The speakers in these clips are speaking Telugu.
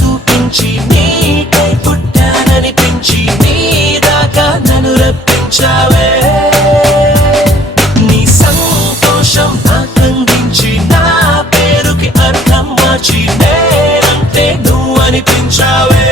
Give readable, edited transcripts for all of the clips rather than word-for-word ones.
చూపించి నీకై పుట్టాననిపించి నీ దాకా నన్ను రప్పించావే నీ సంతోషం నాకందించి నా పేరుకి అర్థం మార్చి నేనంటే నువ్వు అనిపించావే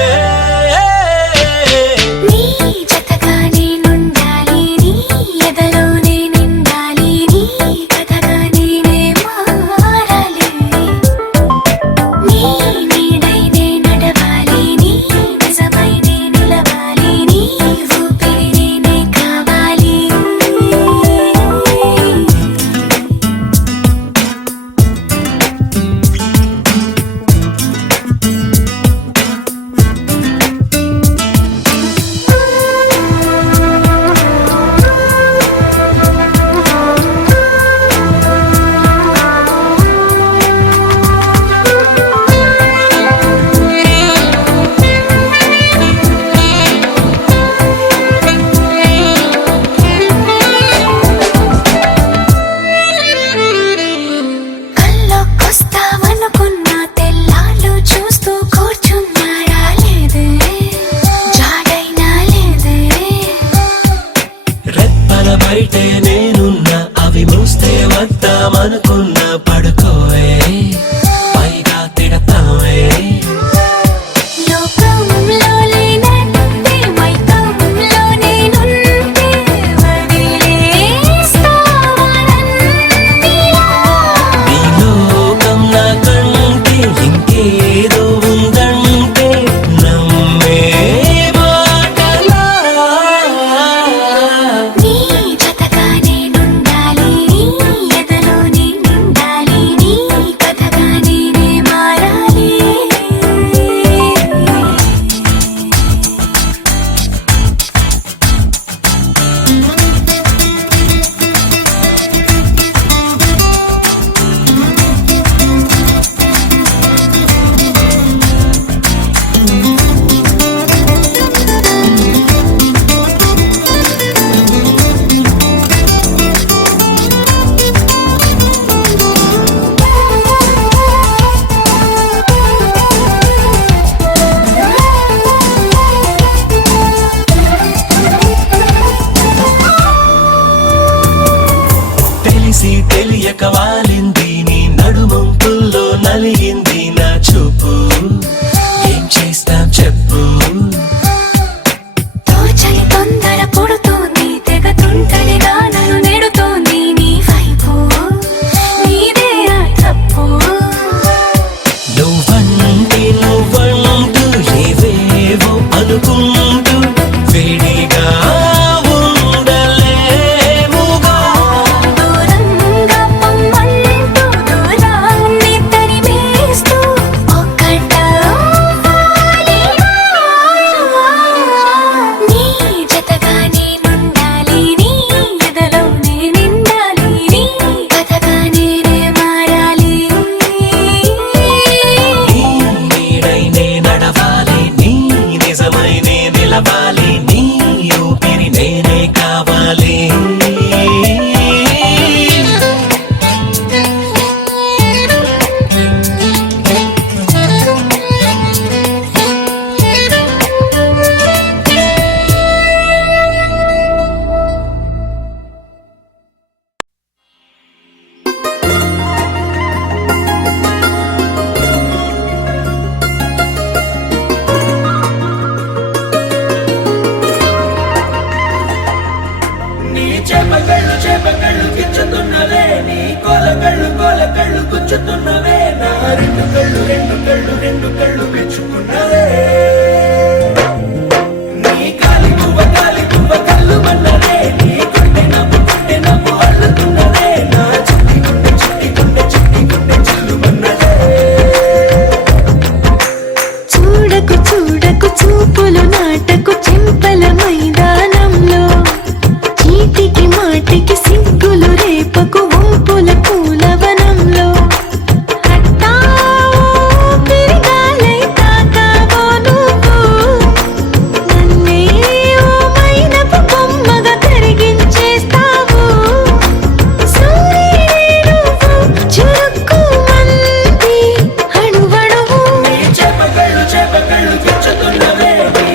కళ్ళు గిచ్చుతున్నవే నీ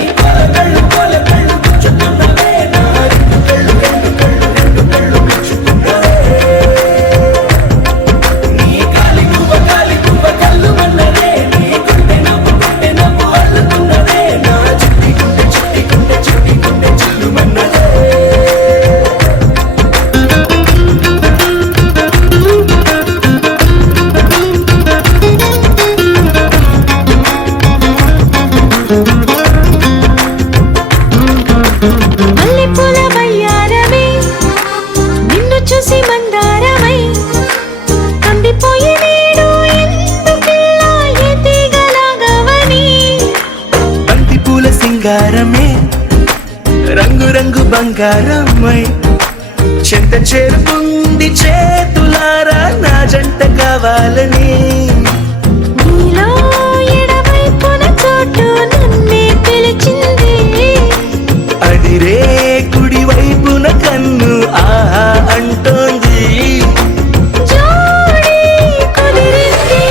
కళ్ళు కళ్ళు గిచ్చుతున్నవే నా రెండు కళ్ళు గిచ్చుతున్నవే నీ గాలి గువ్వ కళ్ళు మన్నదే నీ గుండె నవ్వు అల్లుతున్నదే నా చిట్టి గుండె చిల్లు మన్నదే మల్లెపూల వయ్యారమే నిన్ను చూసి మందారమై కందిపోయి నేడు ఎందుకిల్లా ఎదిగలాగవని బంతి పూల సింగారమే రంగు రంగు బంగారమై చెంత చేరుకుంది చేతులారా నా జంట కావాలని నీలో ఎడవైపున చోటు నన్నే పిలిచింది అదిరే కుడి వైపున కన్ను ఆహా అంటోంది జోడి కుదిరింది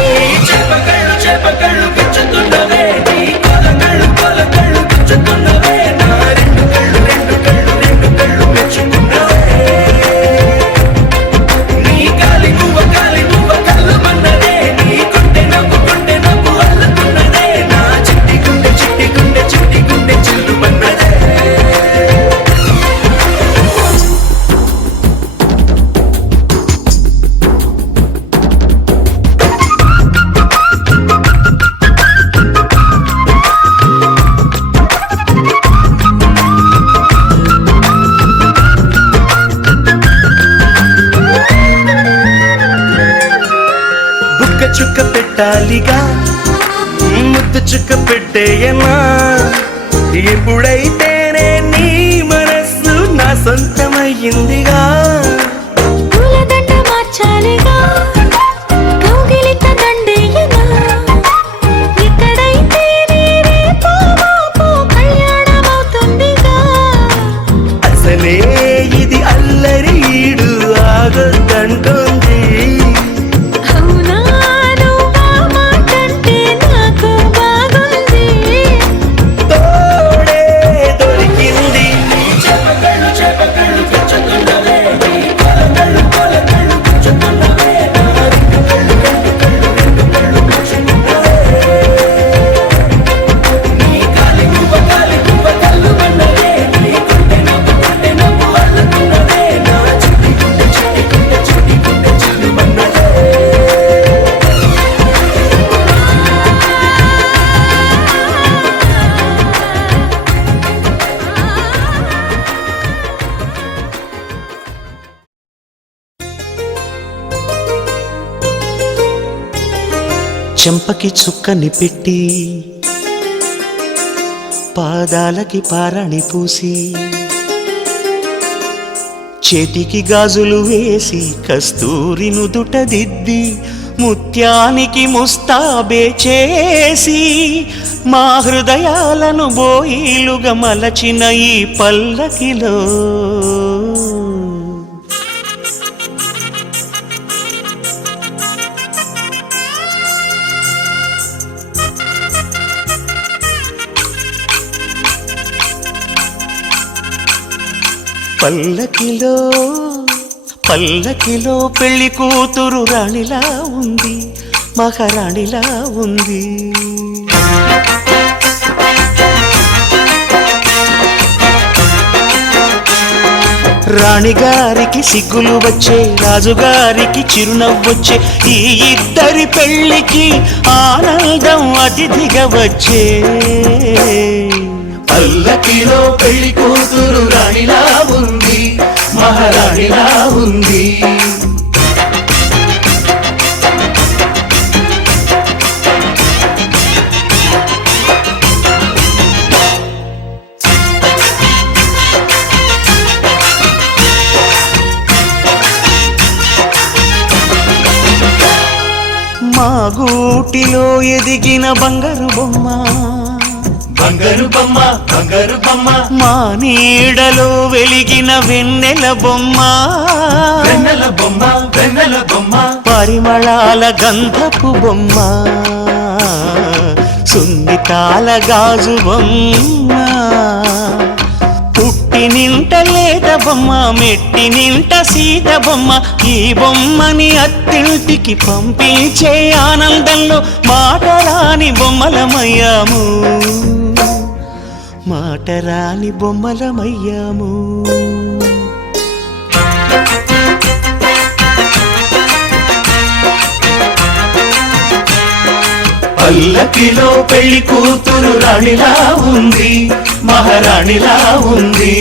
చేపకళ్ళు గిచ్చుతున్నవే నీ కళ్ళు గిచ్చుతున్నవే నా రెండు కళ్ళు మెచ్చుకున్నవే నీ గాలి గువ్వ కళ్ళు మన్నదే నీ గుండె నవ్వు అల్లుతున్నదే నా చిట్టి గుండె చిల్లు మన్నదే బుక్క చుక్క పెట్టాలిగా ముద్దు చుక్క పెట్టేయనా ఎప్పుడైతేనే నీ మనస్సు నా సొంతమయ్యిందిగా పూలదండ మార్చాలిగా కౌగిలిత దండేయనా ఎక్కడైతే రేపో మాపో కళ్యాణమవుతుందిగా అసలే ఇది అల్లరి ఈడు ఆగొద్దంటోంది అవునా నువ్వా మాటంటే నాకు బాగుంది తోడే దొరికింది చేపకళ్ళు గిచ్చుతున్నవే నీ కళ్ళు గిచ్చుతున్నవే నా రెండు కళ్ళు గిచ్చుతున్నవే నీ గాలి గువ్వ కళ్ళు మన్నదే నీ గుండె నవ్వు అల్లుతున్నదే నా చిట్టి గుండె చిల్లు మన్నదే చెంపకి చుక్కని పెట్టి పాదాలకి పారాణి పూసి చేతికి గాజులు వేసి కస్తూరి నుదుట దిద్ది ముత్యానికి ముస్తాబే చేసి మా హృదయాలను బోయిలుగా మలచిన ఈ పల్లకిలో పల్లకిలో పెళ్లి కూతురు రాణిలా ఉంది మహారాణిలా ఉంది రాణిగారికి సిగ్గులు వచ్చే రాజుగారికి చిరునవ్వొచ్చే ఈ ఇద్దరి పెళ్లికి ఆనందం అతిథిగా వచ్చే పల్లకిలో పెళ్లి కూతురు రాణిలా ఉంది మహారాణిలా ఉంది మా గూటిలో ఎదిగిన బంగారు బొమ్మ బంగారు బొమ్మ బంగారు బొమ్మ మా నీడలో వెలిగిన వెన్నెల బొమ్మ వెన్నెల బొమ్మ వెన్నెల బొమ్మ పరిమళాల గంధపు బొమ్మ సున్నితాల గాజు బొమ్మ పుట్టినింట లేత బొమ్మ మెట్టినింట సీత బొమ్మ ఈ బొమ్మని అత్తింటికి పంపించే ఆనందంలో మాటరాని బొమ్మలమయ్యాము మాటరాని బొమ్మలమయ్యాము పల్లకిలో పెళ్లి కూతురు రాణిలా ఉంది మహారాణిలా ఉంది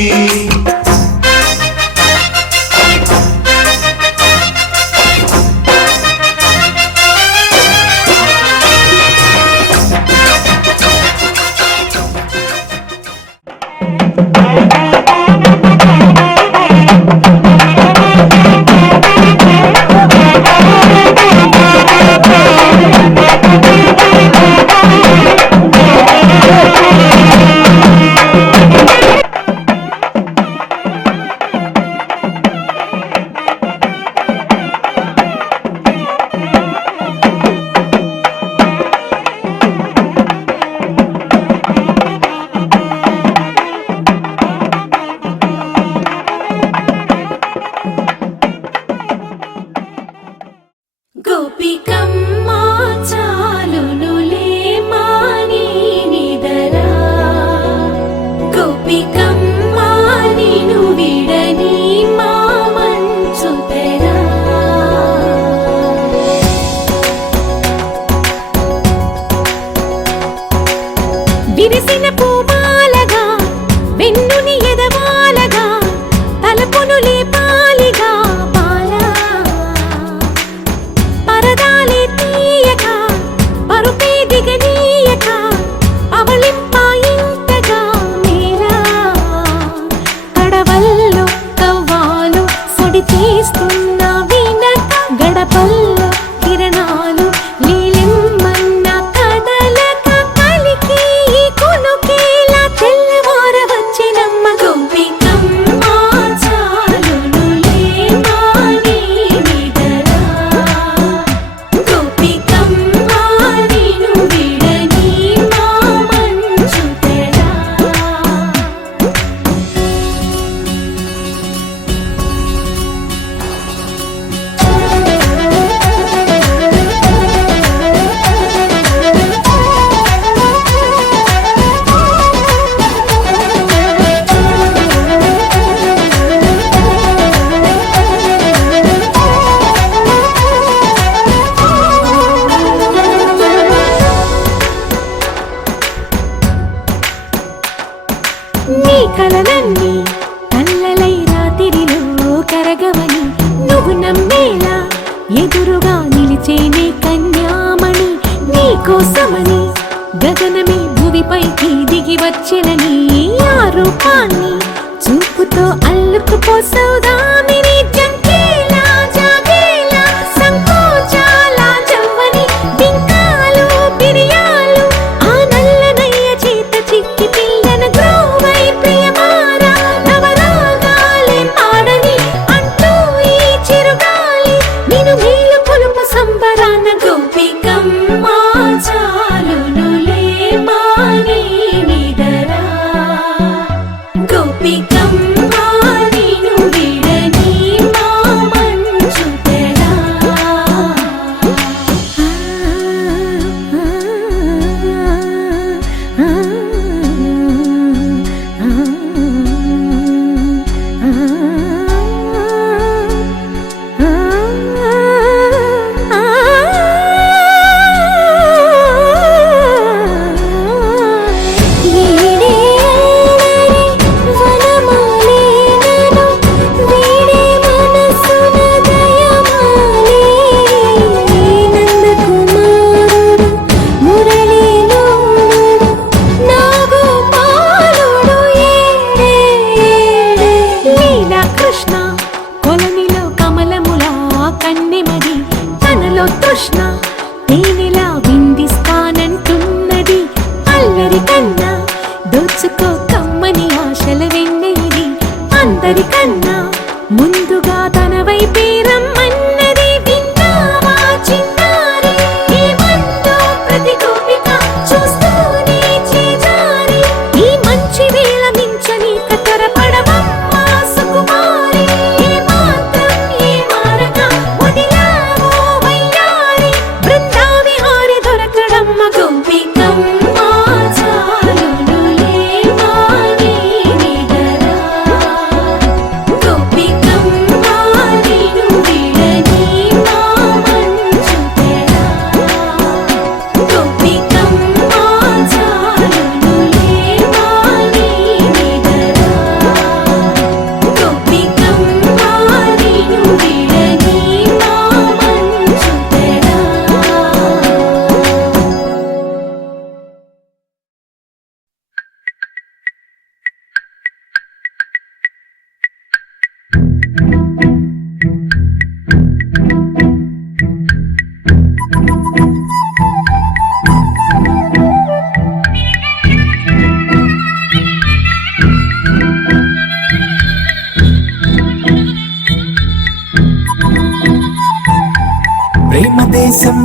గోపికమ్మా చాలునులే మాని నిదరా గోపికమ్మా నిను విడని మా మంచు తెరా విరిసిన పూమాలగా వెన్నుని ఎదవాలగా తలపును లేపాలిగా పరదాలే తీయక పరుపే దిగనీయక అవళింపాయింతగా మీరా కడవల్లో కవ్వాలు సుడి చేస్తున్న వినక గడపల్లో కిరణాలు నీలిమ్మన్న కదలక కలికి కొనుకేలా తెల్లవార వచ్చినమ్మ గోపికమ్మా చాలునులే మాని నిదరా గోపికమ్మా నిను విడని మా మంచు తెరా నీ కలలన్నీ కళ్ళలై రాత్రిలో కరగవని నువ్వు నమ్మేలా ఎదురుగా నిలిచేనే కన్యామణి నీ కోసమని గగనమే భువిపైకి దిగి వచ్చెనని ఆ రూపాన్ని చూపుతో అల్లుకుపోసౌదామిని జంకేలా జాగేలా సంకోచాల జవ్వని బింకాలు బిరియాలు ఆ నల్లనయ్య చేత చిక్కి పిల్లన గ్రోవై ప్రియమారా నవరాగాలే పాడని అంటూ ఈ చిరుగాలి నిన్ను మేలు పొలుపు సంబరాన గోపికమ్మా చాలునులే మాని నిదరా గోపికమ్మా నిను విడని మా మంచు తెరా తృష్ణ తేనెలా విందిస్తానంటున్నది అల్లరికన్నా దోచుకో కమ్మని ఆశల వెన్నెది అందరికన్నా ముందుగా తన వైపే రమ్మన్నది విన్నావా చిన్నారి ఏమందో ప్రతి గోపిక చూస్తూ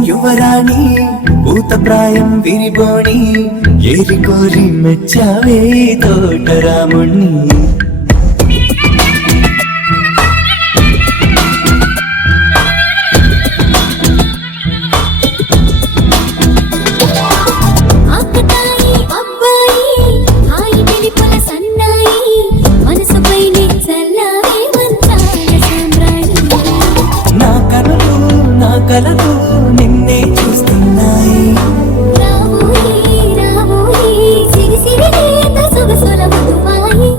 యువరాణి ఊత ప్రాయం విరిబోణి ఏరి కోరి మెచ్చావే తోటరాముణ్ణి ఆకతాయి అబ్బాయి హాయి వెలిపల సన్నాయి మనసుపైనే చల్లారే మంచాల సామ్రాణి నా కలలు నిన్నే చూస్తున్నాయి రావోయి రావోయి సిరి సిరి లేత సొగసుల మధుమాయి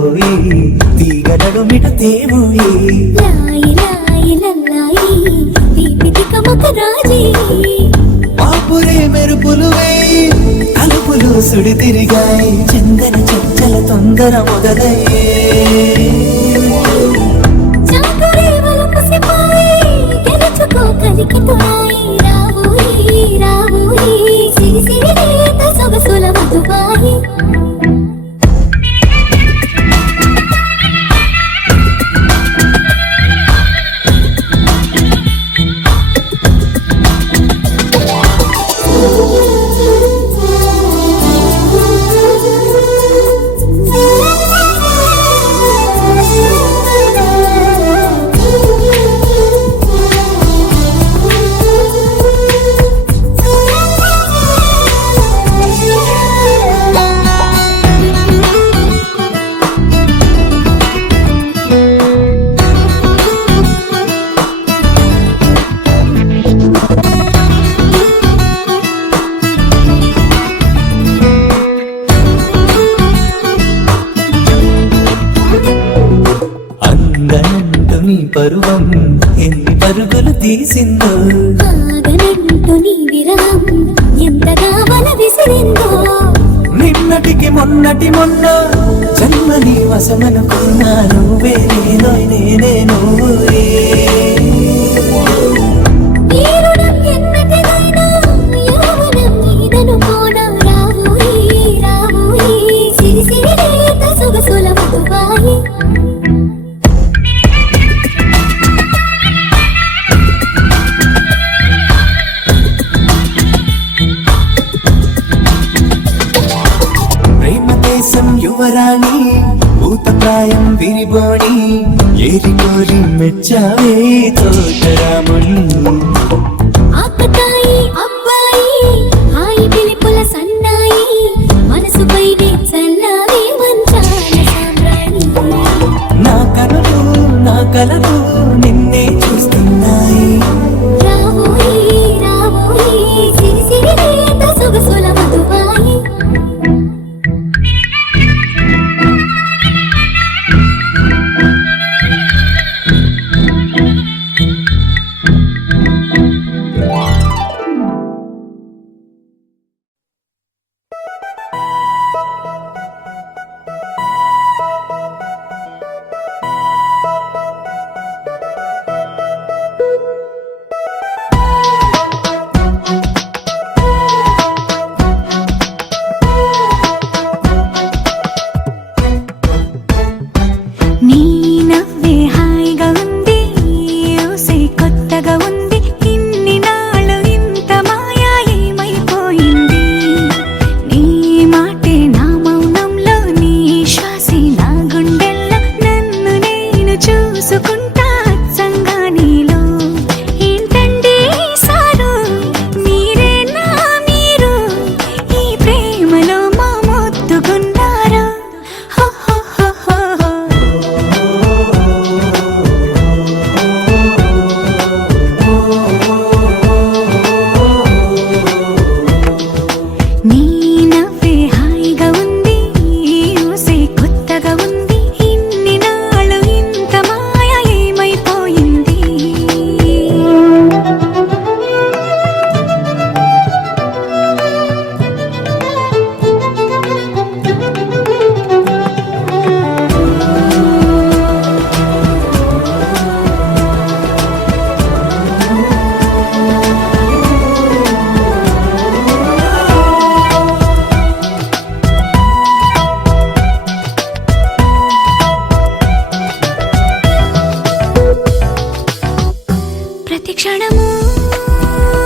ఓయి తీగడడు మిట తేవోయి లాయి లాయి లల్లాయి దీపితి కమక రాజీ పాపురే మెరుపులు వేయి తలుపులు సుడి తిరిగాయి చందన చంచల తొందర మొదలయ్యే చాకురే వలపు సిపాయి గెలుచుకో కలికి తోయి రావోయి రావోయి సిరి సిరి లేత సొగసుల మధుబాయి అందనంటు నీ పరువం ఎన్ని పరుగులు తీసిందో ఆగనంటూ నీ విరహం ఎంతగా వల విసిరిందో నిన్నటికి మొన్న జన్మని వశమనుకున్నా నువ్వే నేనే నువ్వే ఈ రుణం ఎన్నటిదైనా యౌవనం నీదనుకోనా రావోయి రావోయి సిరి సిరి లేత సొగసుల మధుబాయి ప్రేమ దేశం యువరాణి ఊత ప్రాయం విరిబోణి ఏరి కోరి మెచ్చావే తోటరాముణ్ణి ఆకతాయి అబ్బాయి హాయి వెలిపల సన్నాయి మనసుపైనే చల్లారే మంచాల సామ్రాణి నా కలలు నిన్నే చూస్తున్నాయి రావోయి రావోయి సిరి సిరి లేత సొగసుల మధుబాయి నిత్యము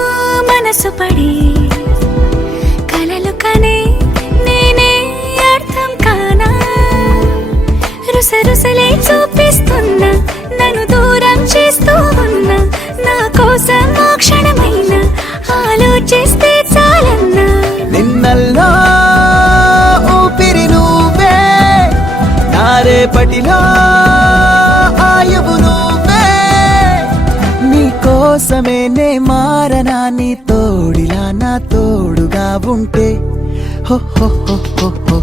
మనసు పడి కలలు కనే నేనే అర్థం కానా రుసరుసలే చూపిస్తున్నా నన్ను దూరం చేస్తూ ఉన్నా నా కోసం ఆ క్షణమైన ఆలోచిస్తే చాలన్నా నిన్నల్లో ఊపిరి నువ్వే నా రేపటిలో ఆయువు నువ్వే నీ కోసమే నే మారనా నీ తోడిలా నా తోడుగా ఉంటే హో హో హో హో హో.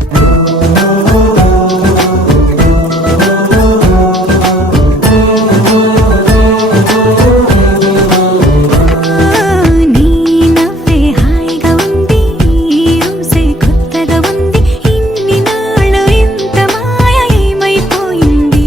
నీ నవ్వే హాయిగా ఉంది ఊసే కొత్తగా ఉంది ఇన్ని నాళ్ళు ఇంత మాయ ఏమైపోయింది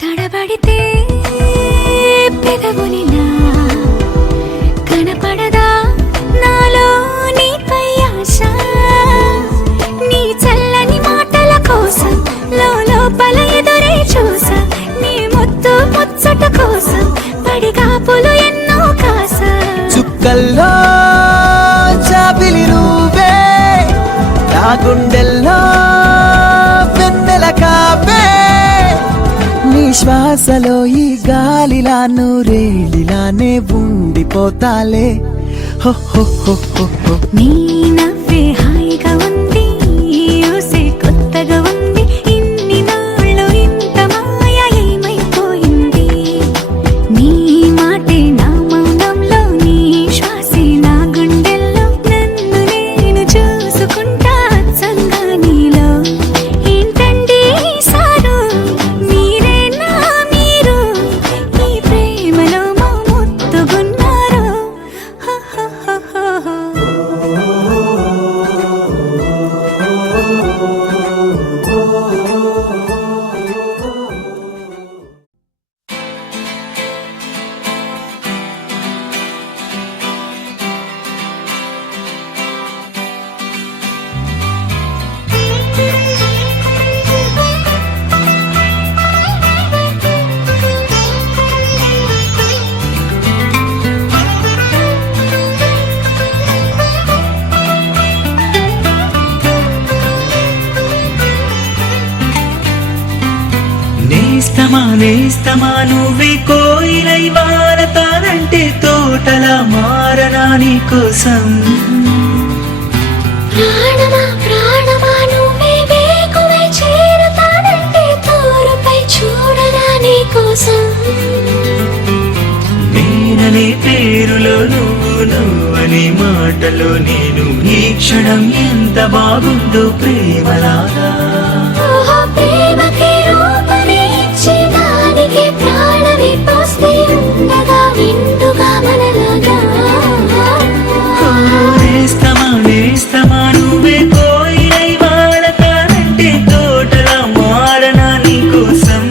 తడబడితే పెదవులిలా కనపడదా నాలో నీపై ఆశ నీ చల్లని మాటల కోసం లోపల ఎదురే చూసా నీ ముద్దు ముచ్చట కోసం పడిగాపులు ఎన్నో కాసా చుక్కల్లో చాపిలి నువ్వే నా గుండెల్లో వెన్నెల కాపే నీ శ్వాసలో ఈ గాలిలా నూరేలిలానే ఉండిపోతాలే హో హో హో హో హో. నీ నవ్వే హాయిగా ఉంది ఊసే కొత్తగా ఉంది ఇన్ని నాళ్ళు ఇంత మాయ ఏమైపోయింది నీ మాటే నా మౌనంలో నీ శ్వాసే నా గుండెల్లో నన్ను నేను చూసుకుంటా అచ్చంగా నీలో ఏంటండి సారు మీరే నా మీరు ఈ ప్రేమలో మా ముత్తుగున్నారు హో హో హో హో హో. నేస్తమా నేస్తమా నువ్వే కోయిలై వారతానంటే తోటలా మారనా నీ కోసం ప్రాణమా ప్రాణమా నువ్వే వేకువై చేరుతానంటే తోరుపై చూడరా నీ కోసం నేననే పేరులో నువ్వనే మాటలో నేను ఈ క్షణం ఎంత బాగుందో ప్రేమలాగా ఓహో ప్రేమకి రూపమే ఇచ్చి దానికి ప్రాణమి పోస్తే ఉండగా నిండుగా మనలాగా నేస్తమా నేస్తమా నువ్వే కోయిలై వాడతానంటే తోటలా మారనా నీ కోసం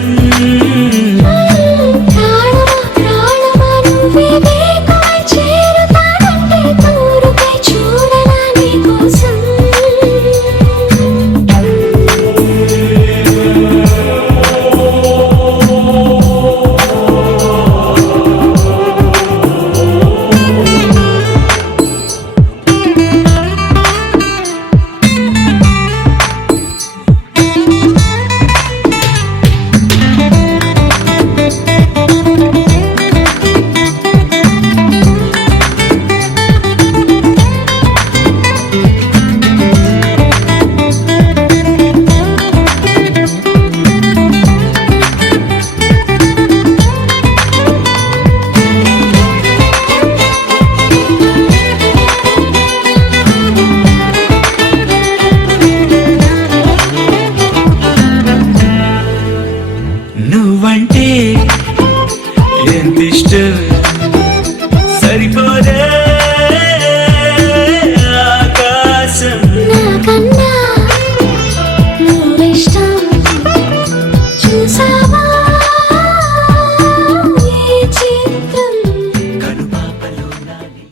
ప్రాణమా ప్రాణమా నువ్వే వేకువై చేరుతానంటే తోరుపై చూడరా నీ కోసం సరిపోదే ఆకాశం. నాకన్నా నువ్విష్టం చూసావా ఈ చిత్రం. కనుపాపలో నాని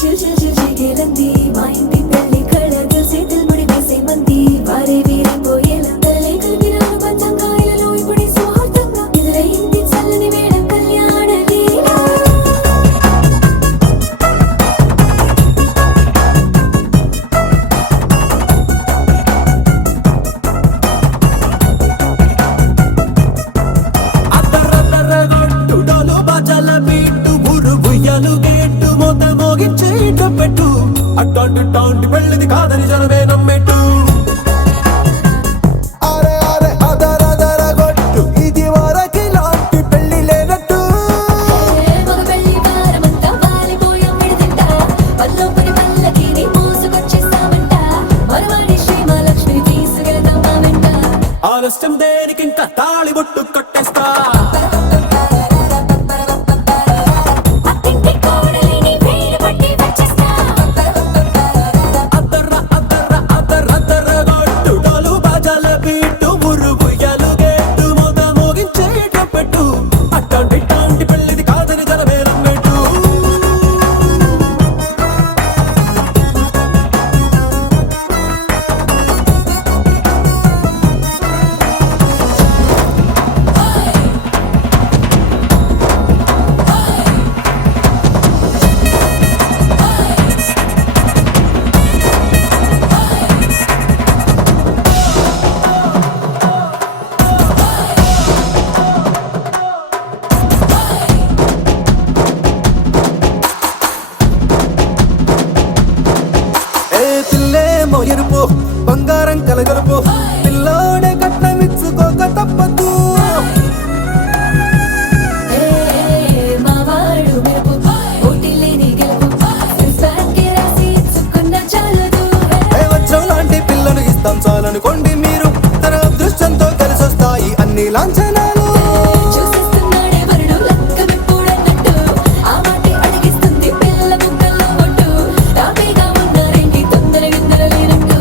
చిలికేలంది మా ఇంటి పెళ్లి కళ చేతులు ముడి వేసే మంది వారే వీరైపోయేలా తలలే కలిపినాను పంచంగాయలలో ఇప్పుడే సౌహార్దంగా ఎదురయ్యింది చల్లని వేళ కళ్యాణ లీల. అద్దరద్దరగొట్టు డోలు బాజాల బీటు ఊరు ఉయ్యాలు గేట్టు మోత మోగించేట పెట్టు అట్టాంటి టాంటి పెళ్ళిది కాదని జనమే నమ్మెట్టు. అరే అరే అదరదరగొట్టు ఇది వరకి లాంటి పెళ్లి లేనట్టు. మగ పెళ్లి వారమంతా వాలిపోయాం విడిదింట పల్లోపని పల్లకిని మోసుకొచ్చేస్తామంట మరవాడి శ్రీమహాలక్ష్మిని తీసుకెళ్తాం మా వెంట. ఆలస్యం దేనికింకా తాళి బొట్టు కట్టేస్తా. అత్తింటి కోడలిని వేలు పట్టి వచ్చేస్తా. అద్దర్ర అద్దర్ర అద్దరద్దరగొట్టు డోలు బాజాల బీటు ఊరు ఉయ్యాలు గేట్టు మోత మోగించేట పెట్టు అట్టాంటి టాంటి పెళ్ళిది కాదని జనమే నమ్మెట్టు. ఏ పిల్లేమో ఎరుపు బంగారం కలగలుపు పిల్లోడే కట్నమిచ్చుకోక తప్పదు. మా వాడు మెరుపు ఓటిల్లేని గెలుపు ఇన్స్టాగ్రామ్కి రాసి ఇచ్చుకున్న చాలదు. ఏ వజ్రం లాంటి పిల్లను ఇస్తాం చాలనుకోండి మీరు. తన అదృష్టంతో కలిసొస్తాయి అన్ని లాంఛనాలు. చూసేస్తున్నాడే వరుడు లక్క విప్పుడన్నట్టు ఆ మాటే అడిగిస్తుంది పిల్ల ముక్కల్లో ఒట్టు. తాపీగా ఉన్నారేంటి తొందర గిందర లేనట్టు.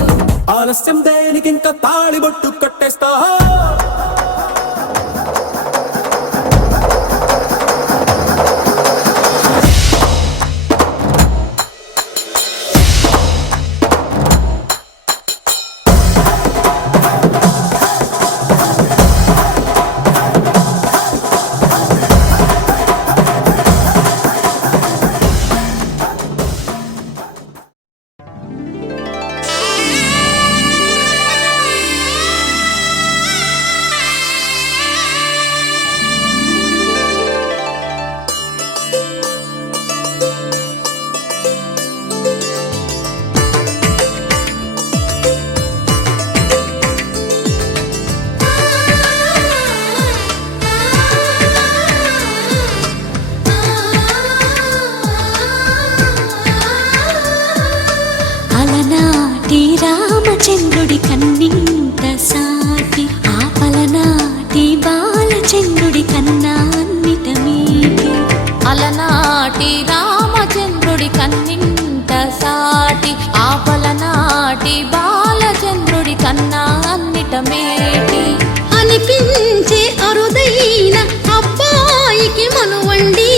ఆలస్యం దేనికింకా తాళి బొట్టు కట్టేస్తా. అలనాటి రామచంద్రుడి కన్నింత సాటి ఆపలనాటి బాలచంద్రుడి కన్నా అన్నిట మీటి. అలనాటి రామచంద్రుడి కన్నింత సాటి ఆపలనాటి బాలచంద్రుడి కన్నా అన్నిట మేటి. అనిపించే అరుదైన అబ్బాయికి మనువండి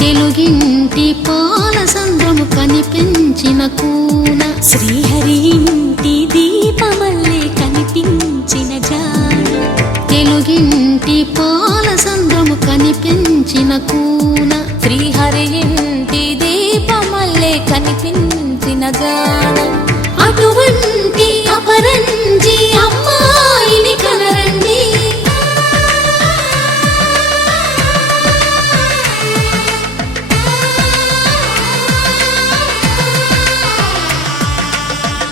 తెలుగింటి పాల సంద్రము కనిపించిన కూన శ్రీహరి ఇంటి దీపమల్లే కనిపించిన జాన తెలుగింటి పాల సంద్రము కనిపించిన కూన శ్రీహరి ఇంటి దీపమల్లే కనిపించిన జాడ అటువంటి అపరంజి అమ్మాయిని కనరండి.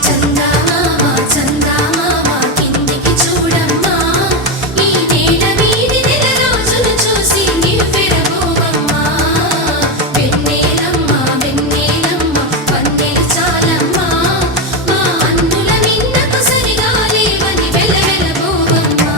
చందమామ చందమామ కిందికి చూడమ్మా, ఈ నేల వీడి నెల రోజులు చూసి నివ్వెరబోవమ్మా. వెన్నెలమ్మ వెన్నెలమ్మ వన్నెలు చాలమ్మా, మా అన్నుల మిన్నకు సరిగా లేవని వెలవెలబోవమ్మా.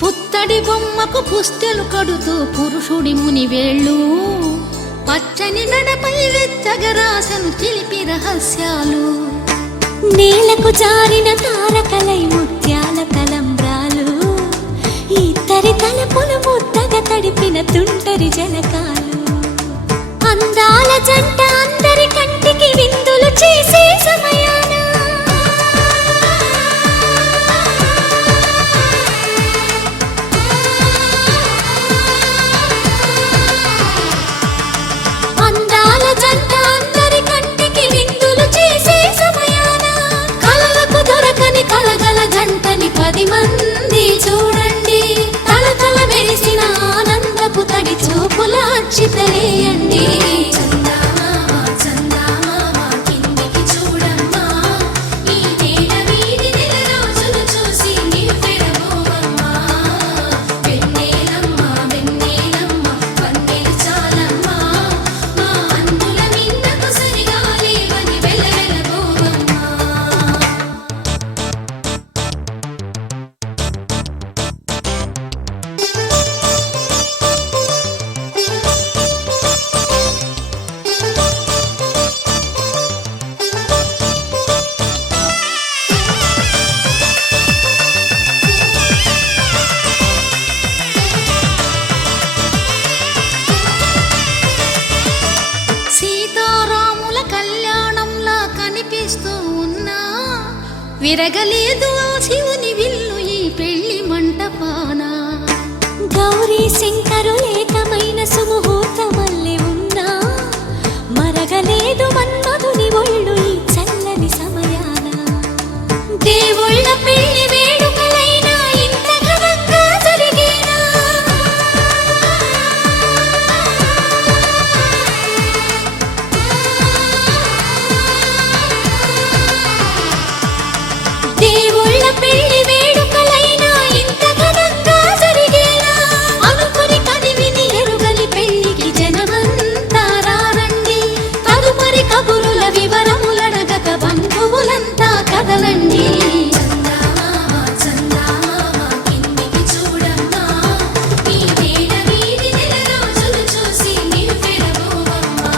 పుత్తడి బొమ్మకు పుస్తెలు కడుతూ పురుషుడి ముని వేళ్ళు పచ్చని నడపై వెచ్చగరాసను చిలిపి రహస్యాలు. నేలకు జారిన తారకలై ముత్యాల తలంబ్రాలు, ఇద్దరి తలపులు ముద్దగా తడిపిన తుంటరి జలకాలు. అందాల జంట అందరి కంటికి విందులు చేసే సమయాన అందాల జంట అందరి కంటికి విందులు చేసే సమయాన కలలకు దొరకని కలగల జంటని 10 మంది చూడండి. తలతల మెరిసిన ఆనందపు తడి చూపుల అచ్చితలేయండి. చందమామ చందమామ కిందికి చూడమ్మా, ఈ నేల వీడి నెల రోజులు చూసి నివ్వెరబోవమ్మా. వెన్నెలమ్మ వెన్నెలమ్మ వన్నెలు చాలమ్మా, మా అన్నుల మిన్నకు సరిగా లేవని వెలవెలబోవమ్మా. సీతారాముల కళ్యాణంలా కనిపిస్తూ ఉన్నా విరగలేదు ఆ శివుని విల్లు ఈ పెళ్లి మంటపాన. గౌరీ శంకరులేకమైన సుముహూర్తమల్లె ఉన్నా మరగలేదు మన్మధుని ఒళ్ళు ఈ చల్లని సమయాన. దేవుళ్ళ పెళ్లి వేడుకలైనా ఇంత ఘనంగా జరిగేనా? దేవుళ్ళ పెళ్లి వేడుకలైనా ఇంత ఘనంగా జరిగేనా? అనుకుని కదివిని ఎరుగని పెళ్లికి జనమంతా రారండి. తదుపరి కబురుల వివరములడగక బంధువులంతా కదలండి. చందమామ చందమామ కిందికి చూడమ్మా, ఈ నేల వీడి నెల రోజులు చూసి నివ్వెరబోవమ్మా.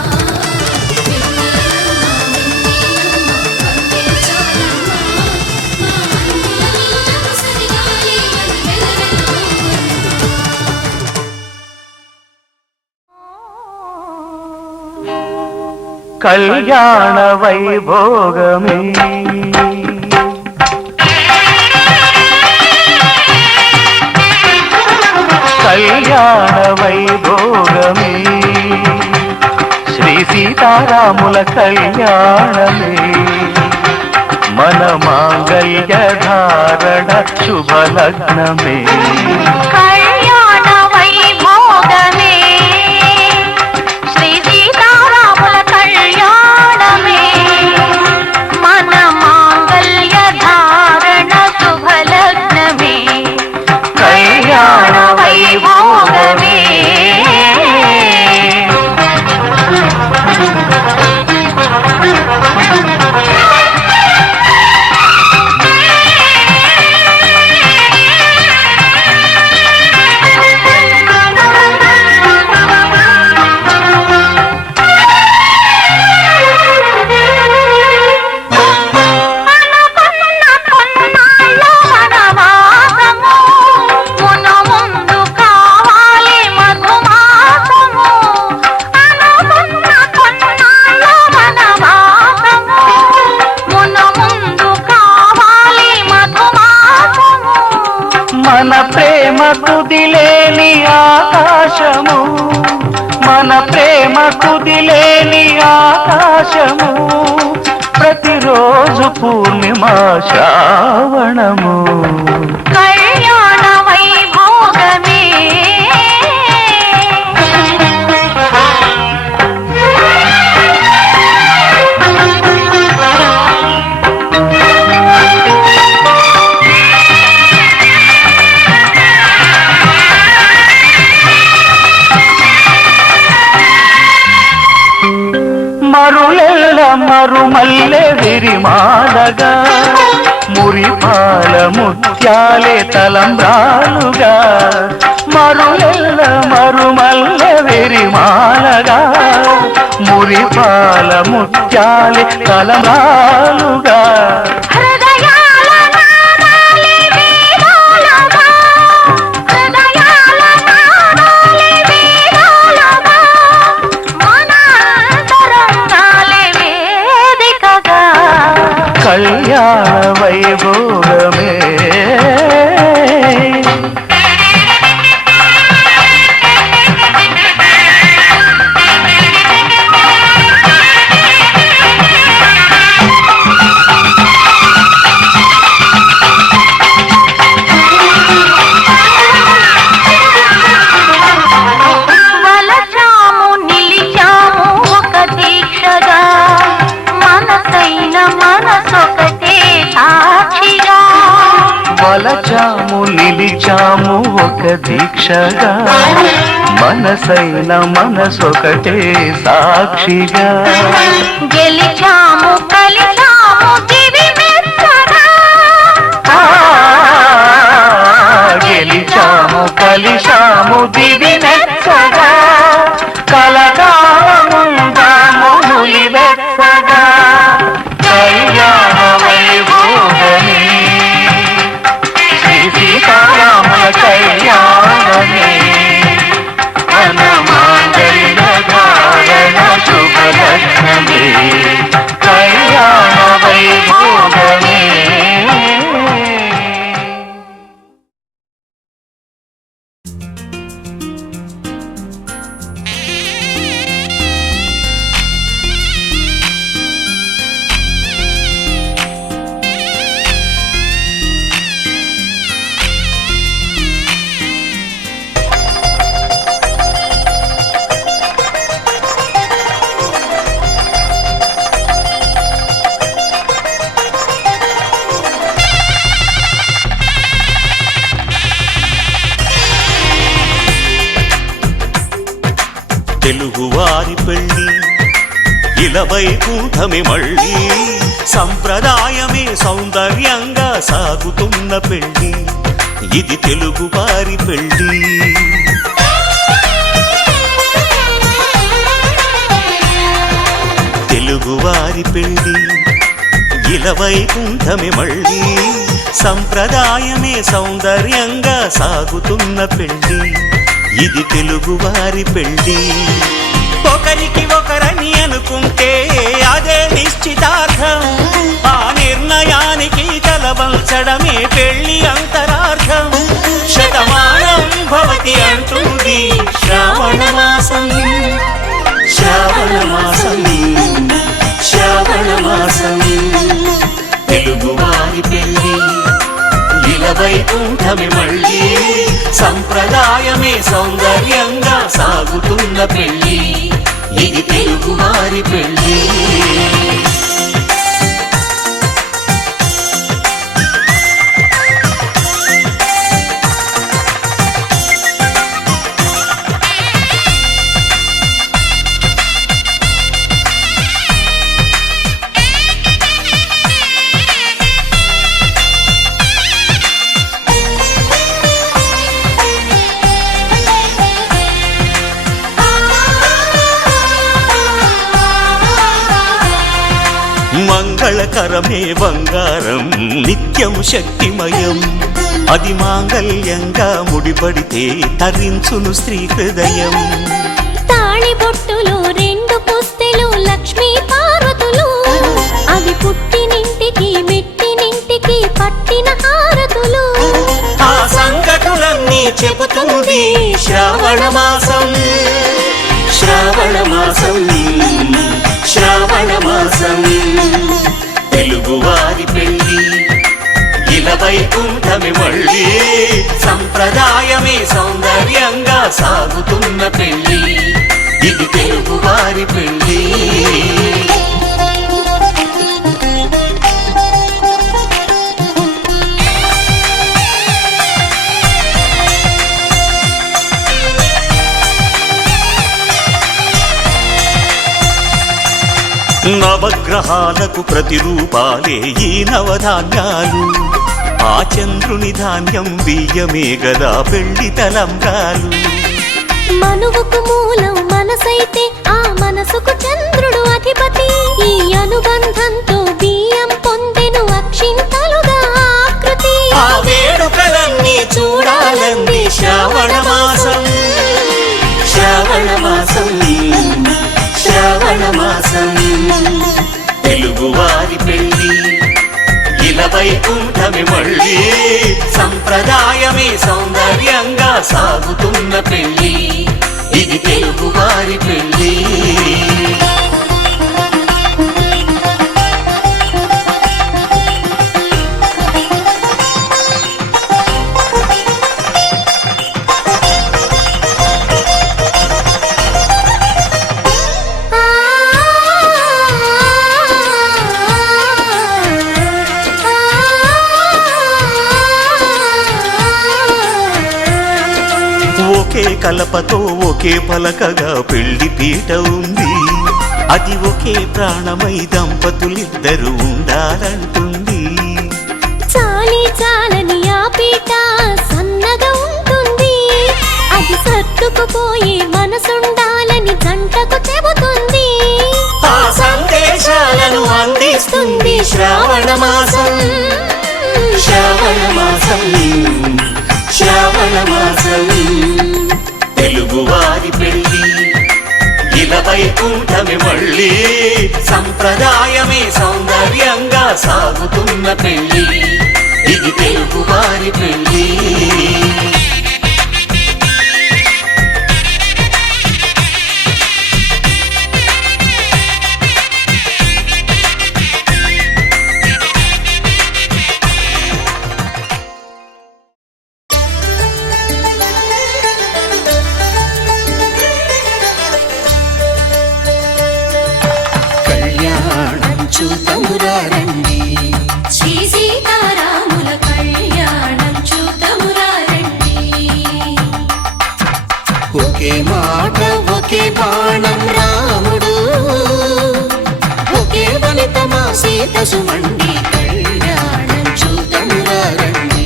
వెన్నెలమ్మ వెన్నెలమ్మ వన్నెలు చాలమ్మా, మా అన్నుల మిన్నకు సరిగా లేవని వెలవెలబోవమ్మా. కళ్యాణ వైభోగమే కళ్యాణ వైభోగమే శ్రీ సీతారాముల కళ్యాణమే మన మాంగళ్య ధారణ శుభలగ్నమే. కళ్యాణ వైభోగమే శ్రీ సీతారాముల కళ్యాణమే మన మాంగళ్య ధారణ శుభలగ్నమే. కళ్యాణ వైభోగమే ఆకాశము ప్రతిరోజు పూర్ణిమ శ్రావణము కళ్యాణ వైభోగమే మరులెల్ల మరుమల్లె విరిమాలగా మురిపాల ముత్యాలే తలంబ్రాలుగా మరులెల్ల మరుమల్లె విరిమాలగా మురిపాల ముత్యాలే తలంబ్రాలుగా హృదయాల నాదాలే వేదాలుగా హృదయాల నాదాలే వేదాలుగా మనంతరంగాలే వేదికగా కళ్యాణ వైభోగమే వలచాము నిలిచాము ఒక దీక్షగా మనసైన మనసొకటే సాక్షిగా వలచాము నిలిచాము ఒక దీక్షగా మనసైన మనసొకటే సాక్షిగా గెలిచాము కలిచాము దివి మెచ్చగా ఆ, గెలిచాము కలిశాము దివి మెచ్చగా కలకాలముందాము నులి వెచ్చగా కళ్యాణ వైభోగమే శ్రీ సీతారాముల కళ్యాణమే మన మాంగళ్య ధారణ శుభలగ్నమే కళ్యాణ వైభోగమే తెలుగువారి పెళ్ళి ఇలవైకుంఠమి మళ్ళీ సంప్రదాయమే సౌందర్యంగా సాగుతున్న పెళ్ళి ఇది తెలుగువారి పెళ్ళి తెలుగువారి పెళ్ళి ఇలవైకుంఠమి మళ్ళీ సంప్రదాయమే సౌందర్యంగా సాగుతున్న పెళ్ళి ఇది తెలుగువారి పెళ్ళి ఒకరికి ఒకరని అనుకుంటే అదే నిశ్చితార్థం ఆ నిర్ణయానికి తలవంచడమే పెళ్ళి అంతరార్థం శతమానం భవతి అంటుంది శ్రావణ మాసం శ్రావణ మాసం శ్రావణ మాసం తెలుగువారి పెళ్ళి ఇలవైకుంఠమి మళ్ళీ సంప్రదాయమే సౌందర్యంగా సాగుతున్న పెళ్ళి ఇది తెలుగువారి పెళ్ళి మంగళకరమే బంగారం నిత్యం శక్తిమయం అది మాంగళ్యంగా ముడిపడితే తరించును స్త్రీ హృదయం తాళి బొట్టులు రెండు పుస్తెలు లక్ష్మీ పార్వతులు అవి పుట్టినింటికి మెట్టినింటికి పట్టిన హారతులు ఆ సంగతులన్నీ చెబుతుంది శ్రావణ మాసం శ్రావణ మాసం శ్రావణ మాసం తెలుగువారి పెళ్ళి ఇలా వైకుంఠమి మళ్ళీ సంప్రదాయమే సౌందర్యంగా సాగుతున్న పెళ్ళి ఇది తెలుగువారి పెళ్ళి నవగ్రహాలకు ప్రతిరూపాలే ఈ నవధాన్యాలు ఆ చంద్రుని ధాన్యం బియ్యమే గదా పెళ్లి తలంబ్రాలు మనువుకు మూలం మనసైతే ఆ మనసుకు చంద్రుడు అధిపతి ఈ అనుబంధంతో బియ్యం పొందెను అక్షింతలుగా ఆకృతి ఆ వేడుకలన్నీ చూడాలంది శ్రావణ మాసం శ్రావణ మాసం శ్రావణ మాసం తెలుగువారి పెళ్ళి ఇలా వైకుంఠమి మళ్ళీ సంప్రదాయమే సౌందర్యంగా సాగుతున్న పెళ్ళి ఇది తెలుగువారి పెళ్ళి ఒకే కలపతో ఒకే పలకగా పెళ్లి పీట ఉంది అది ఒకే ప్రాణమై దంపతులిద్దరూ ఉండాలంటుంది చాలి చాలని ఆ పీట సన్నగా ఉంటుంది అది సర్దుకుపోయే మనసుండాలని జంటకు చెబుతుంది ఆ సందేశాలను అందిస్తుంది శ్రావణ మాసం శ్రావణ మాసం శ్రావణ మాసం తెలుగువారి పెళ్ళి ఇలా వైకుంఠమి మళ్ళీ సంప్రదాయమే సౌందర్యంగా సాగుతున్న పెళ్ళి ఇది తెలుగువారి పెళ్ళి చూతమురారండి శ్రీ సీతారాముల కళ్యాణం చూతమురారండి ఒకే మాట ఒకే బాణం రాముడు ఒకే వనిత మా సీత సుమండి కళ్యాణం చూతమురారండి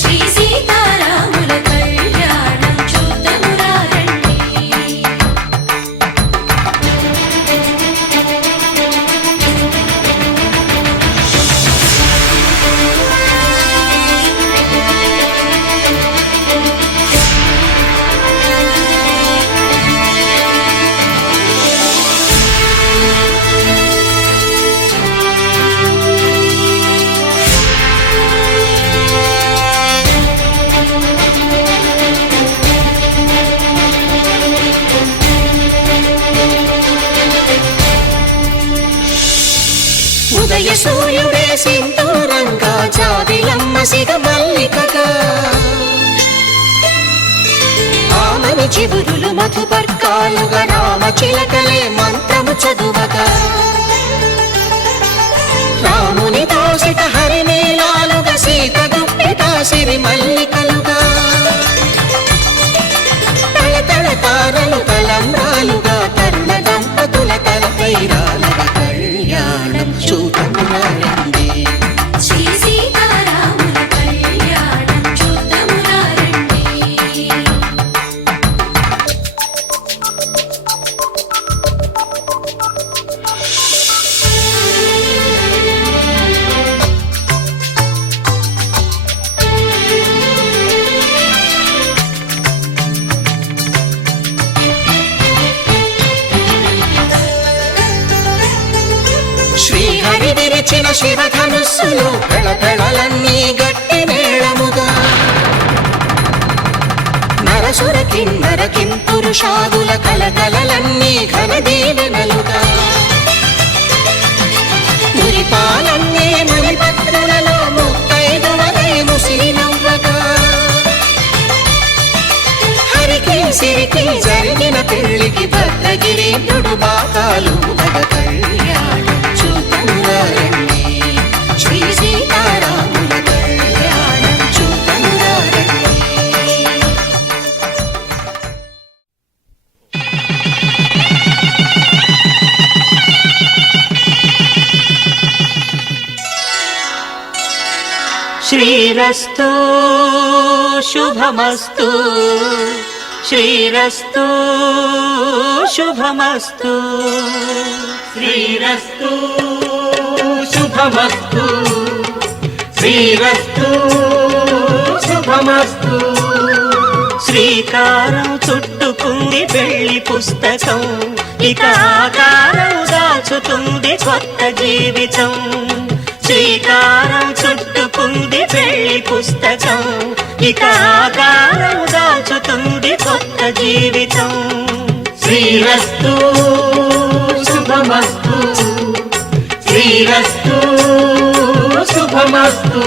శ్రీ సీతారాముల కళ్యాణం చూతమురారండి ఉదయ సూర్యుడే సింధూరంగా జాబిలమ్మ సిగ మల్లికగా ఆమని చివురులు మధుపర్కాలుగా రామ చిలకలే మంత్రము చదువగా రాముని దోసిట హరినీలాలుగా సీత గుప్పిట సిరి మల్లికలుగా తళతళ తారలు తలంబ్రాలుగా తరుణ దంపతుల తలపైరాలుగా కళ్యాణం చూతమురారండి శ్రీ సీతారాముల కళ్యాణం చూతమురారండి శ్రీహరి విరిచిన శివధనుస్సులు పెళపెళలన్నీ గట్టి మేళముగా నరసుర కిన్నర కింపురుషాదుల కలకలలన్నీ ఘన దీవెనలుగా సిరికి జరిగిన పెళ్లికి భద్రగిరీంద్రుడు బాకాలు మగ కళ్యాణం చూతంగారండి శ్రీ సీతారాముల కళ్యాణం చూతంగారండి. శ్రీరస్తు శుభమస్తు శ్రీరస్తు శుభమస్తు శ్రీరస్తు శుభమస్తు శ్రీరస్తు శుభమస్తు. శ్రీకారం చుట్టుకుంది పెళ్లి పుస్తకం ఇక ఆకారం దాచుతుంది కొత్త జీవితం. శ్రీకారం చుట్టుకుంది పెళ్లి పుస్తకం ఇక ఆకారం దాచుతుంది కొత్త జీవితం. శ్రీరస్తు శుభమస్తు శ్రీరస్తు శుభమస్తు.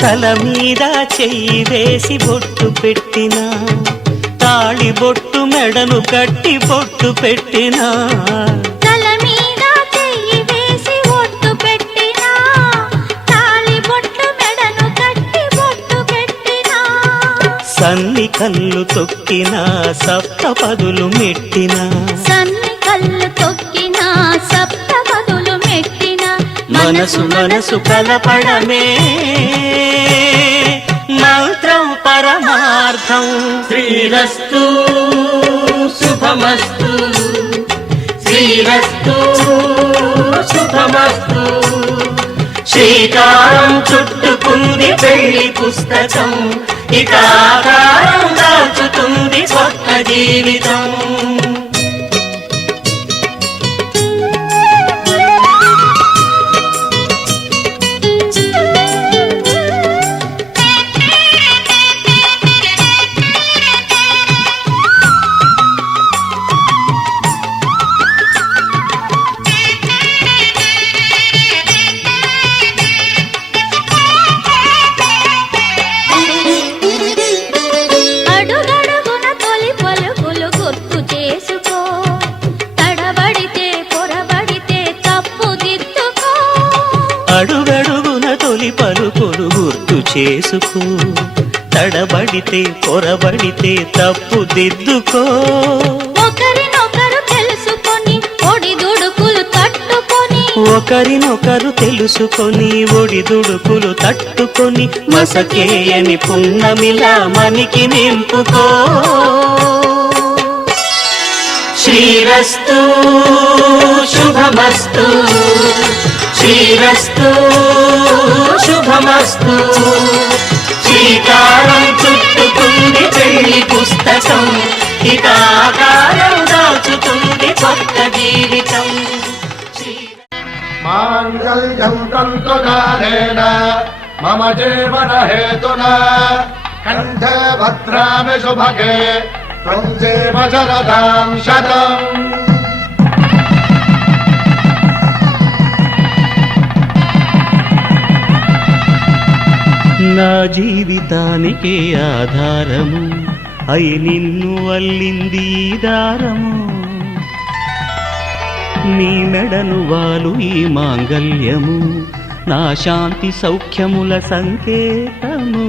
తల మీద చెయ్యి వేసి బొట్టు పెట్టినా తాళి బొట్టు మెడను కట్టి బొట్టు పెట్టినా తల మీద చెయ్యి వేసి బొట్టు పెట్టినా తాళి బొట్టు మెడను కట్టి బొట్టు పెట్టినా సన్ని కళ్ళు తొక్కినా సప్త పదులు మెట్టినా సన్ని కళ్ళు తొక్కినా సప్త పదులు మెట్టినా మనసు మనసు కలపడమే మంత్రం పరమార్థం. శ్రీరస్తు శుభమస్తు శ్రీరస్తు శుభమస్తు. శ్రీకారం చుట్టుకుంది పెళ్లి పుస్తకం ఇక ఆకారం దాచుతుంది కొత్త జీవితం. అడుగడుగున తొలి పలుకులు గుర్తు చేసుకో తడబడితే పొరబడితే తప్పు దిద్దుకో. ఒకరినొకరు తెలుసుకొని ఒడిదుడుకులు తట్టుకొని ఒకరినొకరు తెలుసుకొని ఒడిదుడుకులు తట్టుకొని మసకేయని పున్నమిలా మనికి నింపుకో. శ్రీరస్తు శుభమస్తు శ్రీరస్తు శుభమస్తు. శ్రీకారం చుట్టుకుంది పెళ్లి పుస్తకం ఇక ఆకారం దాచుతుంది కొత్త జీవితం. మాంగళ్యం తంతుదానేన మమ జీవన హేతునా కంఠే భద్రామి శుభగే త్వం జీవ శరదాం శతం. నా జీవితానికి ఆధారము అయి నిన్ను అల్లింది దారము. నీ మెడను వాలు ఈ మాంగల్యము నా శాంతి సౌఖ్యముల సంకేతము.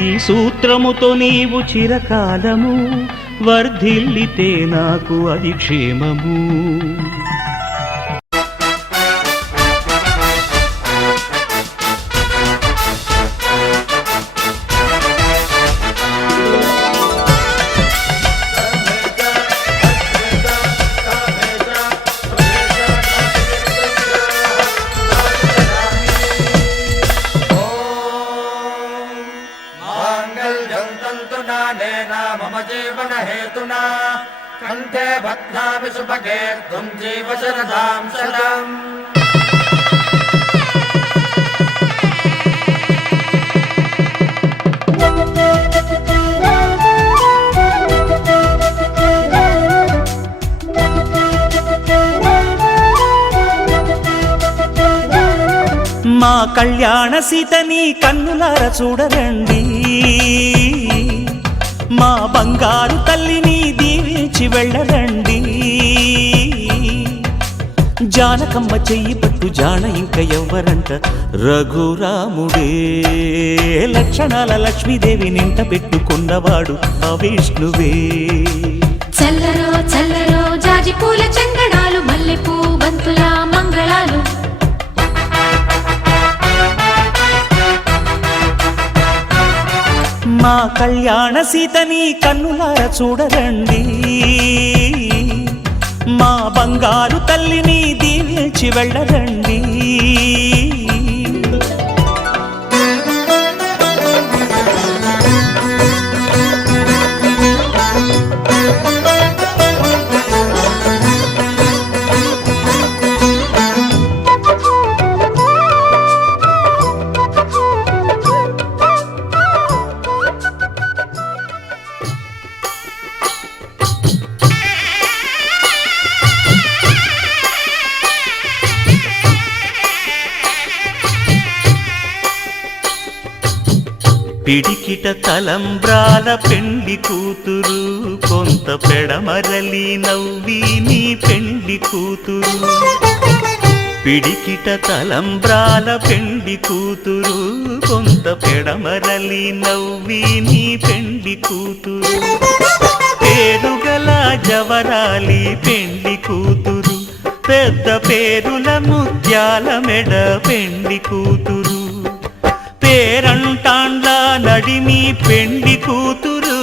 ఈ సూత్రముతో నీవు చిరకాలము వర్ధిల్లితే నాకు అది క్షేమము. మమ జీవన హేతునా కంఠే కంఠే భద్రామి సుభగే త్వం జీవ శరదాం శతం. మా కళ్యాణ సీతని కన్నులార చూడరండి, మా బంగారు తల్లిని దీవించి వెళ్ళరండి. జానకమ్మ చెయ్యి పట్టు జాన ఇంక ఎవ్వరంట, రఘురాముడే లక్షణాల లక్ష్మీదేవి నింట పెట్టుకున్నవాడు ఆ విష్ణువే. చల్లరో చల్లరో జాజి పూల చంగడాలు, మల్లెపూ బంతుల మంగళాలు. మా కళ్యాణ సీతని కన్నులార చూడరండి, మా బంగారు తల్లిని దీవించి వెళ్ళరండి. పిడికిట తలంబ్రాల పెండి కూతురు, కొంత పెడమరలి నవ్వి నీ పెండి కూతురు. పిడికిట తలంబ్రాల పెండి కూతురు, కొంత పెడమరలి నవ్వి నీ పెండి కూతురు. పేరుగల జవరాలి పెండి కూతురు, పెద్ద పేరుల ముత్యాల మెడ పెండి కూతురు. పేరంటాండ్ల నడిమి పెండి కూతురు,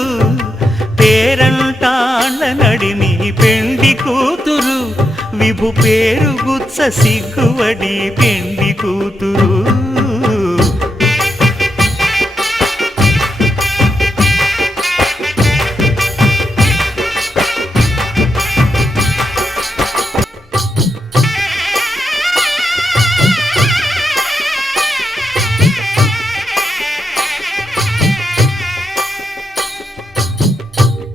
పేరంటాండ్ల నడిమి పెండి కూతురు. విభు పేరు గుత్స సిగ్గువడి పెండి కూతురు.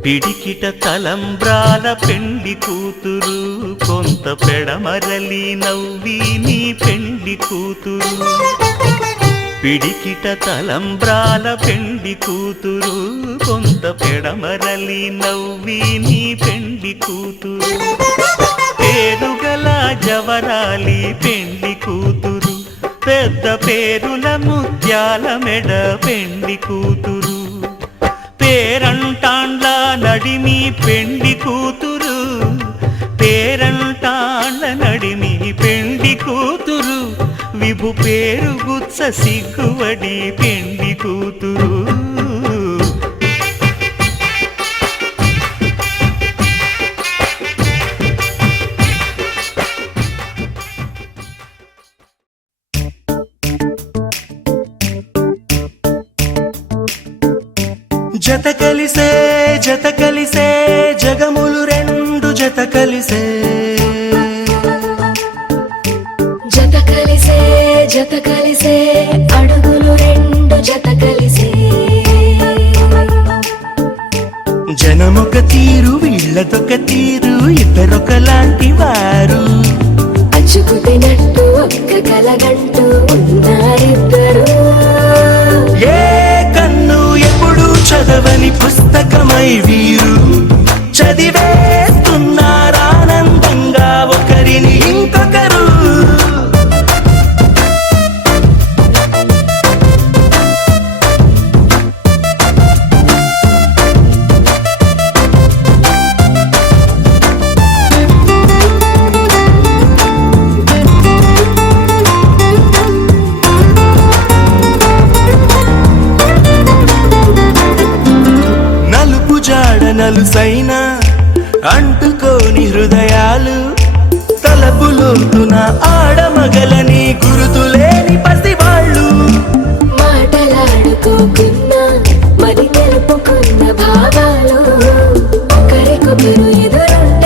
పిడికిట తలంబ్రాల పెండి కూతురు, కొంత పెడమరలి నవ్వి నీ పెండి కూతురు. పిడికిట తలంబ్రాల పెండి కూతురు, కొంత పెడమరలి నవ్వి నీ పెండి కూతురు. పేరుగల జవరాలి పెండి కూతురు, పెద్ద పేరుల ముత్యాల మెడ పెండి కూతురు. పేరంటాండ్ల నడిమి పెండి కూతురు, పేరంటాండ్ల నడిమి పెండి కూతురు. విభు పేరు గుత్స సిగ్గువడి పెండి కూతురు. జత కలిసే జత కలిసే జగములు రెండు జత కలిసే. జత కలిసే జత కలిసే అడుగులు రెండు జత కలిసే. జనమొక తీరు వీళ్ళదొక తీరు, ఇద్దరొకలాంటి వారు. అచ్చుకుతినట్టు ఒక్క కలగంటూ ఉన్నారిద్దరు. ఏ కన్ను ఎప్పుడు చదవని పుస్తకమై వీరు చదివేస్తున్నారానందంగా ఒకరిని ఇంకొకరు. నలుసైన అంటుకోని హృదయాలు, తలపులోతున ఆడమగలని గురుతులేని పసివాళ్ళు. మాటలాడుకోకున్నా మరి తెలుపుకున్న భావాలు, ఒకరికొకరు ఎదురుంటే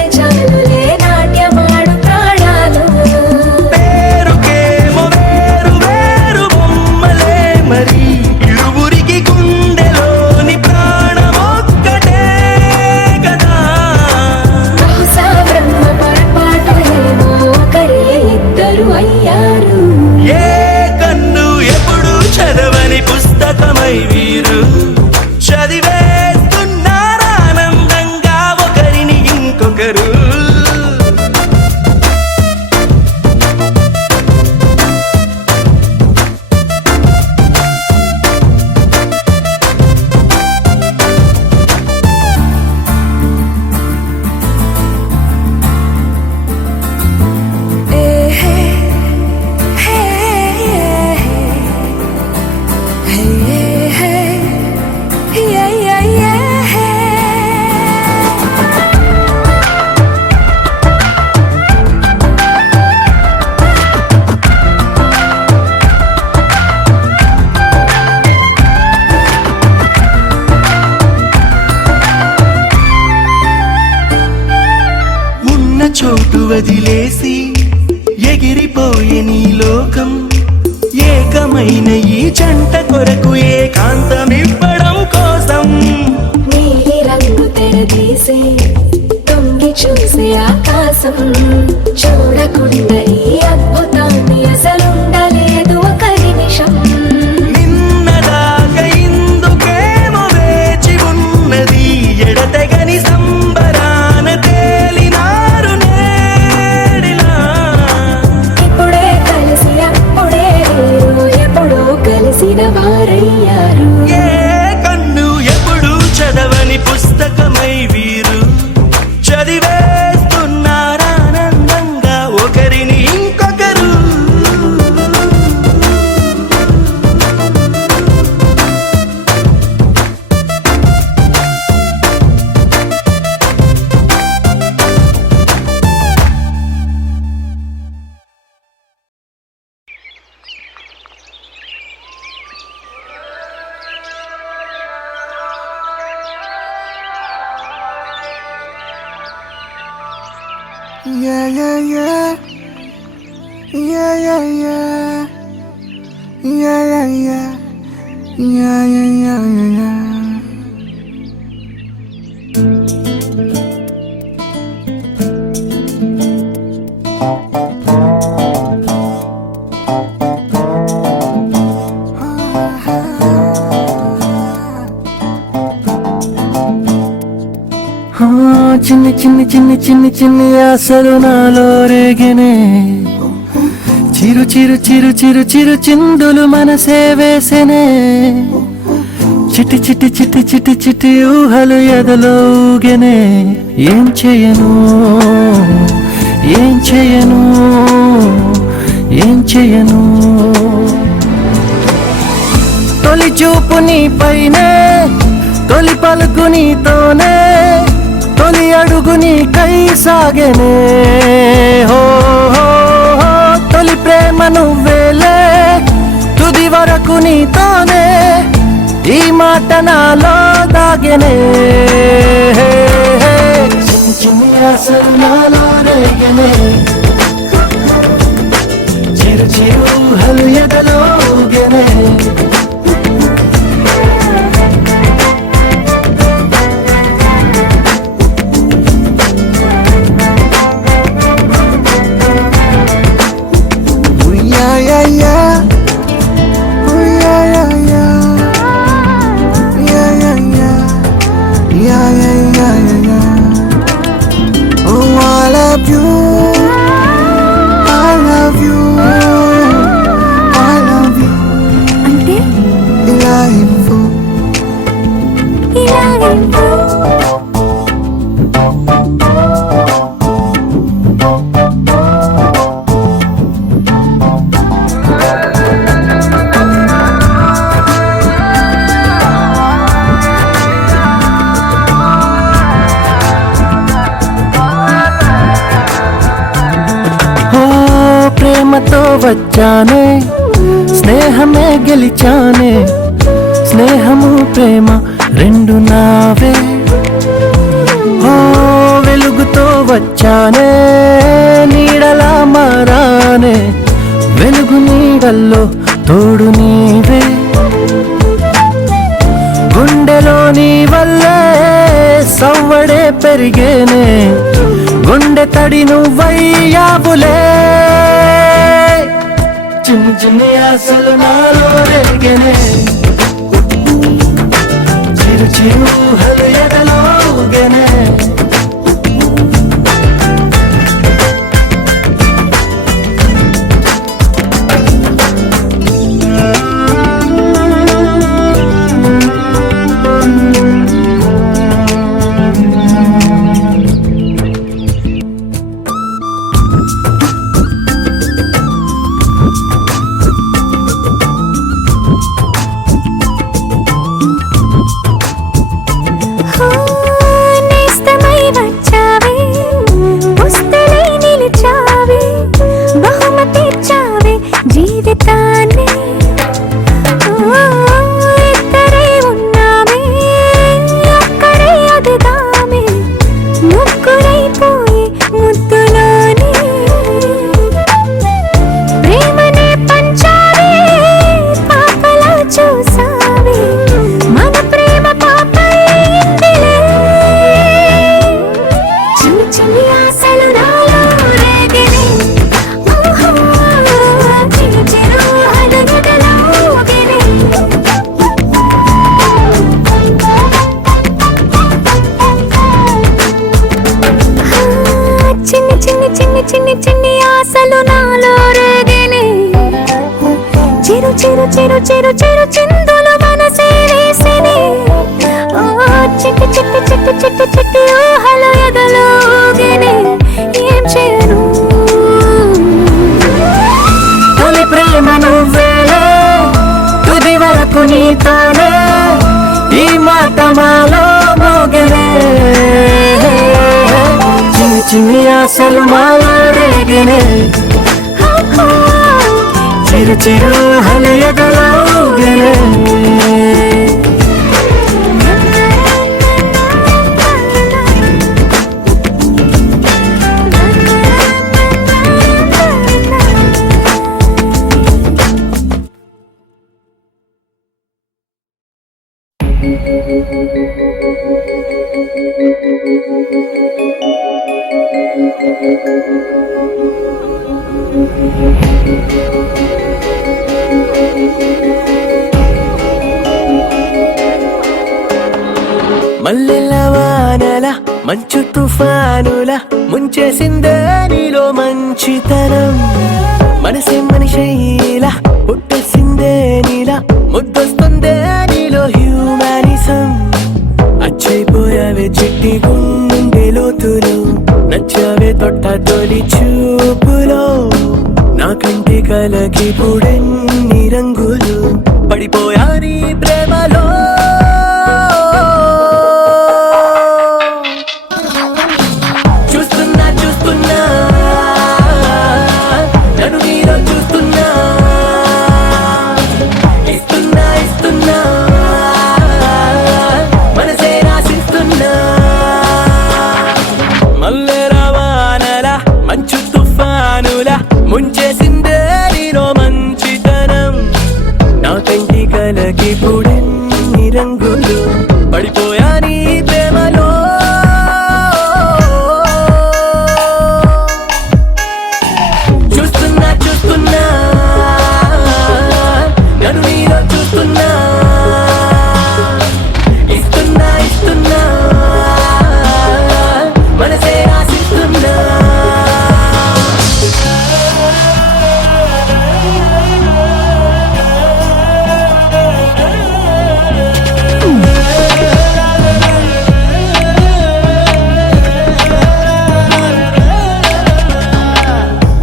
ఎగిరిపోయే నీ లోకం ఏకమైన ఈ జంట కొరకు ఏకాంతమివ్వడం కోసం నీలి రంగు తెరదీసే తొంగి చూసే ఆకాశం చూడకుండా ఈ అద్భుతాన్ని అసలుండలేదు ఒక నిమిషం నిన్నదాకా ఇందుకేమో వేచి ఉన్నది ఎడతెగని సంబరాన తేలినారు నేడిలా ఇప్పుడే కలిసి అప్పుడే లేరు ఎప్పుడూ కలిసిన వారయ్యారు ఏ కన్ను ఎప్పుడు చదవని పుస్తకమై వీరు చదివేస్తున్నారానందంగా ఒకరిని ఇంకొకరు Yeah, yeah, yeah. Yeah, yeah, yeah. Yeah, yeah, yeah. Yeah, yeah, yeah, yeah, yeah. చిన్ని చిన్ని చిన్ని చిన్ని చిన్ని ఆశలు నాలో రేగినే చిరు చిరు చిరు చిరు చిరు చిందులు మనసే వేసెనే చిటి చిటి చిటి చిటి చిటి ఊహలు ఎదలో ఊగెనే ఏం చేయను ఏం చేయను ఏం చేయను తొలి చూపు నీ పైనే తొలి పలుకు నీతోనే తొలి అడుగు నీకై సాగెనే హో హో హో తొలి ప్రేమ నువ్వేలే తుది వరకు నీతోనే ఈ మాట నాలో దాగెనే చిన్ని చిన్ని ఆశలు నాలో రేగెనే చిరు చిరు ఊహలు ఎదలో ఊగెనే ప్రేమతో వచ్చానే స్నేహమే గెలిచానే స్నేహము ప్రేమ రెండు నావే ఓ వెలుగుతో వచ్చానే నీడలా మారానే వెలుగు నీడల్లో తోడు నీవే గుండెలో నీ వల్లే సవ్వడే పెరిగేనే గుండె తడి నువ్వయ్యావులే చిన్ని చిన్ని ఆశలు నాలో రేగెనే చిరు చిరు ఊహలు ఎదలో ఊగెనే చిన్ని చిన్ని ఆశలు నాలో రేగినే చిరు చిరు చిరు చిరు చిరు చిందులు మనసే వేసినే చిట్టి చిట్టి చిట్టి చిట్టి చిట్టి ఊహలు ఎదలో ఊగినే ఏం చేయను తొలి ప్రేమ నువ్వేలే తుది వరకు నీతోనే ఈ మాట మాలో మోగనే చిన్ని చిన్ని ఆశలు మాలో రేగినే చిరు చిరు హలి ఎదలో ఊగినే మల్లెల వానల మంచు తుఫానుల ముంచేసిందే నీలో మంచితనం మనసే మనిషైలా పుట్టేసిందే నీలా ముద్దొస్తుందే నీలో హ్యూమానిజం అచ్చైపోయావే చిట్టి గుండె లోతులు నచ్చావే తొట్ట తొలి చూపులో నాకంటే కలకి పుడెన్ని రంగులు పడిపోయా నీ ప్రేమలో చూస్తున్నా చూస్తున్నా నన్ను నీలో చూస్తున్నా ఇస్తున్నా ఇస్తున్నా మనసే రాసిస్తున్నా మల్లె రవాణల మంచు తుఫానుల ముంచేసిందే నీలో మంచితనం నా కంటి కలకి పుడెన్ని రంగులు పడిపోయా నీ ప్రేమలో చూస్తున్నా చూస్తున్నా నన్ను నీలో చూస్తున్నా ఇస్తున్నా ఇస్తున్నా మనసే రాసిస్తున్నా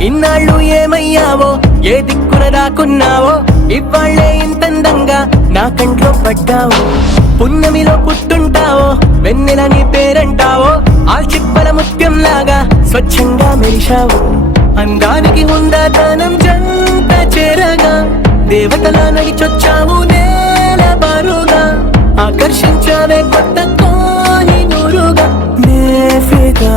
ఇన్నాళ్ళు ఏమయ్యావో ఏ దిక్కున దాక్కున్నావో ఇవాళ్లే ఇంతందంగా నా కంట్లో పడ్డావు పున్నమిలో పుట్టుంటావో వెన్నెల నీ పేరంటావో ఆల్చిప్పల ముత్యం లాగా స్వచ్ఛంగా మెరిశావు అందానికి ఉందాతనం జంట చేరగా దేవతలా నడిచొచ్చావు నేల బారుగా ఆకర్షించావే కొత్త కోహినూరుగా నే ఫిదా